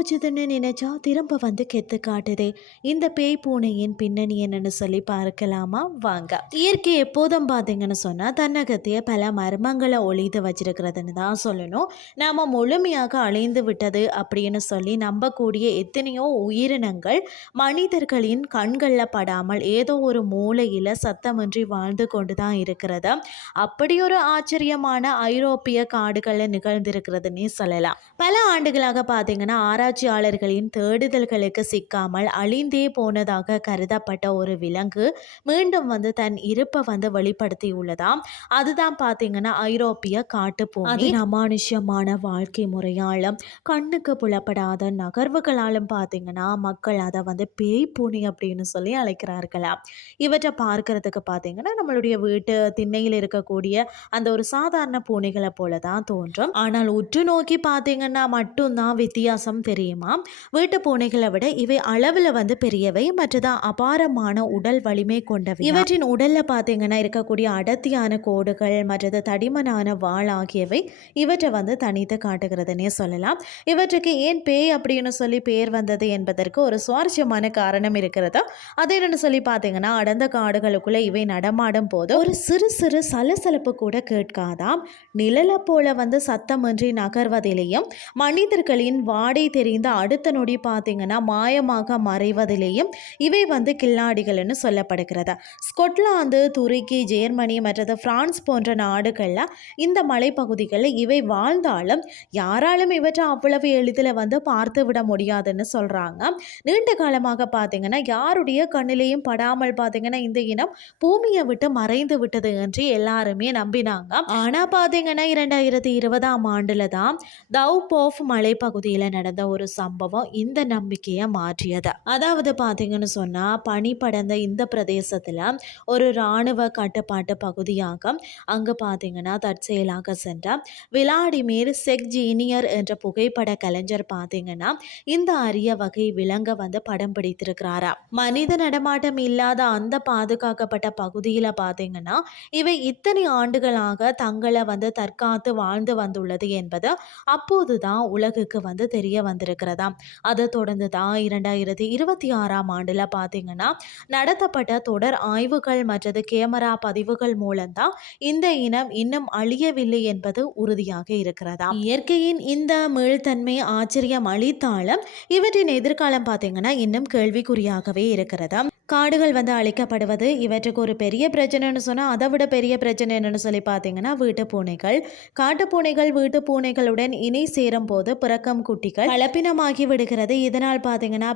போச்சுதுன்னு நினைச்சா திரும்ப வந்து கெத்து காட்டுதே. இந்த பேய் பூனையின் பின்னணி என்னன்னு சொல்லி பார்க்கலாமா வாங்க. இயற்கை எப்போதும் பார்த்தீங்கன்னு சொன்னா தன்னகத்தைய பல மர்மங்களை ஒளித்து வச்சிருக்கிறதுன்னு தான் சொல்லணும். நாம முழுமையாக அழிந்து விட்டது அப்படின்னு சொல்லி நம்பக்கூடிய எத்தனையோ உயிரினங்கள் மனிதர்களின் கண்களில் படாமல் ஏதோ ஒரு மூலையில சத்தமின்றி வாழ்ந்து கொண்டு தான் இருக்கிறது. அப்படி ஒரு ஆச்சரியமான ஐரோப்பிய காடுகளில் நிகழ்ந்திருக்கிறதுன்னே சொல்லலாம். பல ஆண்டுகளாக பார்த்தீங்கன்னா ஆராய்ச்சியாளர்களின் தேடுதல்களுக்கு சிக்காமல் அழிந்தே போனதாக கருதப்பட்ட ஒரு விலங்கு மீண்டும் வந்து தன் இருப்பை வந்து வெளிப்படுத்தியுள்ளதாம். அதுதான் பார்த்தீங்கன்னா ஐரோப்பிய காட்டுப்பூனை. அது அமானுஷ்யமான வாழ்க்கை முறையாலும் கண்ணுக்கு புலப்படாத நகர்வுகளாலும் பார்த்தீங்கன்னா மக்கள் அதை வந்து பேய் பூனை அப்படின்னு சொல்லி அழைக்கிறார்களாம். இவற்றை பார்க்கறதுக்கு பார்த்தீங்கன்னா நம்மளுடைய வீட்டு திண்ணையில் இருக்கக்கூடிய அந்த ஒரு சாதாரண பூனைகளை போல தான் தோன்றும். ஆனால் உற்று நோக்கி பார்த்தீங்கன்னா மட்டும்தான் வித்தியாசம் தெரியுமா. வீட்டு பூனைகளை விட இவை அளவில் வந்து பெரியவை, மற்றதான் அபாரமான உடல் வலிமை கொண்டவை. இவற்றின் உடல்ல பார்த்தீங்கன்னா இருக்கக்கூடிய அடர்த்தியான கோடுகள் மற்றது தடிமனான வாள் ஆகியவை இவற்றை வந்து தனித்து காட்டுகிறதுனே சொல்லலாம். இவற்றுக்கு ஏன் பேய் அப்படின்னு சொல்லி பேர் வந்தது என்பதற்கு ஒரு சுவாரஸ்யமான காரணம் இருக்கிறது. அது என்னன்னு சொல்லி பார்த்தீங்கன்னா அடர்ந்த காடுகளுக்குள்ள இவை நடமாடும் போது ஒரு சிறு சிறு சலசலப்பு கூட கேட்காதாம். நிழலை போல வந்து சத்தமின்றி நகர்வதிலேயும் மனிதர்களின் வாடை தெரிந்த அடுத்த நொடி பார்த்தீங்கன்னா மாயமாக மறைவதிலேயும் இவை வந்து கில்லாடிகள்னு சொல்லப்படுகிறது. ஸ்கொட்லாந்து, துருக்கி, ஜெர்மனி மற்றது பிரான்ஸ் போன்ற நாடுகளில் இந்த மலைப்பகுதிகளில் இவை வாழ்ந்தாலும் யாராலும் இவற்றை அவ்வளவு எளிதில் வந்து பார்த்து விட முடியாதுன்னு சொல்கிறாங்க. நீண்ட காலமாக பார்த்தீங்கன்னா யாருடைய கண்ணிலையும் படாமல் பார்த்தீங்கன்னா இந்த இனம் பூமியை விட்டு மறைந்து விட்டது என்று எல்லாருமே நம்பினாங்க. ஆனால் பார்த்தீங்கன்னா 2020ஆம் ஆண்டில் தான் தவ்போஃப் மலைப்பகுதியில் நடந்த ஒரு சம்பவம் இந்த நம்பிக்கையை மாற்றியது. அதாவது பார்த்தீங்கன்னு சொன்னால் பனி படர்ந்த இந்த பிரதேசத்தில் ஒரு இராணுவ கட்டுப்பாட்டு பகுதியாக அங்கு பார்த்தீங்கன்னா தற்செயலாக சென்ற விளாடிமிர் செக்ஜீனியர் என்ற புகைப்பட கலைஞர் பார்த்தீங்கன்னா இந்த அரிய வகை விலங்கை வந்து படம் பிடித்திருக்கிறாரா. மனித நடமாட்டம் இல்லாத அந்த பாதுகாக்கப்பட்ட பகுதியில் பார்த்தீங்கன்னா இவை இத்தனை ஆண்டுகளாக தங்களை வந்து தற்காத்து வாழ்ந்து வந்துள்ளது என்பது அப்போதுதான் உலகுக்கு வந்து தெரிய வந்திருக்கிறதா. அதை தொடர்ந்து தான் 2026ஆம் ஆண்டில் பார்த்தீங்கன்னா நடத்தப்பட்ட தொடர் ஆய்வுகள் மற்றது கேமரா பதிவுகள் மூலம்தான் இந்த இனம் இன்னும் அழியவில்லை என்பது உறுதியாக இருக்கிறதா. இயற்கையின் இந்த மீள்தன்மை ஆச்சரியம் அளித்தாலும் இவற்றின் எதிர்காலம் பார்த்தீங்கன்னா இன்னும் கேள்விக்குறியாகவே இருக்கிறதா. காடுகள் வந்து அழிக்கப்படுவது இவற்றுக்கு ஒரு பெரிய பிரச்சனைன்னு சொன்னால் அதை விட பெரிய பிரச்சனை என்னன்னு சொல்லி பார்த்தீங்கன்னா வீட்டு பூனைகள். காட்டு பூனைகள் வீட்டு பூனைகளுடன் இணை சேரும் போது பிறக்கும் குட்டிகள் கலப்பினமாகி விடுகிறது. இதனால் பார்த்தீங்கன்னா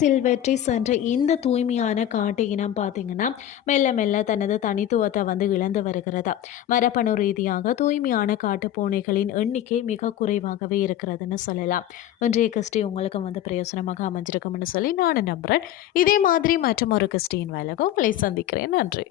சில்வெட்ரிஸ் என்ற இந்த தூய்மையான காட்டு இனம் பார்த்தீங்கன்னா மெல்ல மெல்ல தனது தனித்துவத்தை வந்து இழந்து வருகிறது. மரபணு ரீதியாக தூய்மையான காட்டு பூனைகளின் எண்ணிக்கை மிக குறைவாகவே இருக்கிறதுன்னு சொல்லலாம். இன்றைய கிறிஸ்டி உங்களுக்கும் வந்து பிரயோசனமாக அமைஞ்சிருக்கும்னு சொல்லி நான் நம்புகிறேன். இதே மாதிரி மற்றும் ஒரு கிறிஸ்டியின் வேலைக்கு உங்களை சந்திக்கிறேன். நன்றி.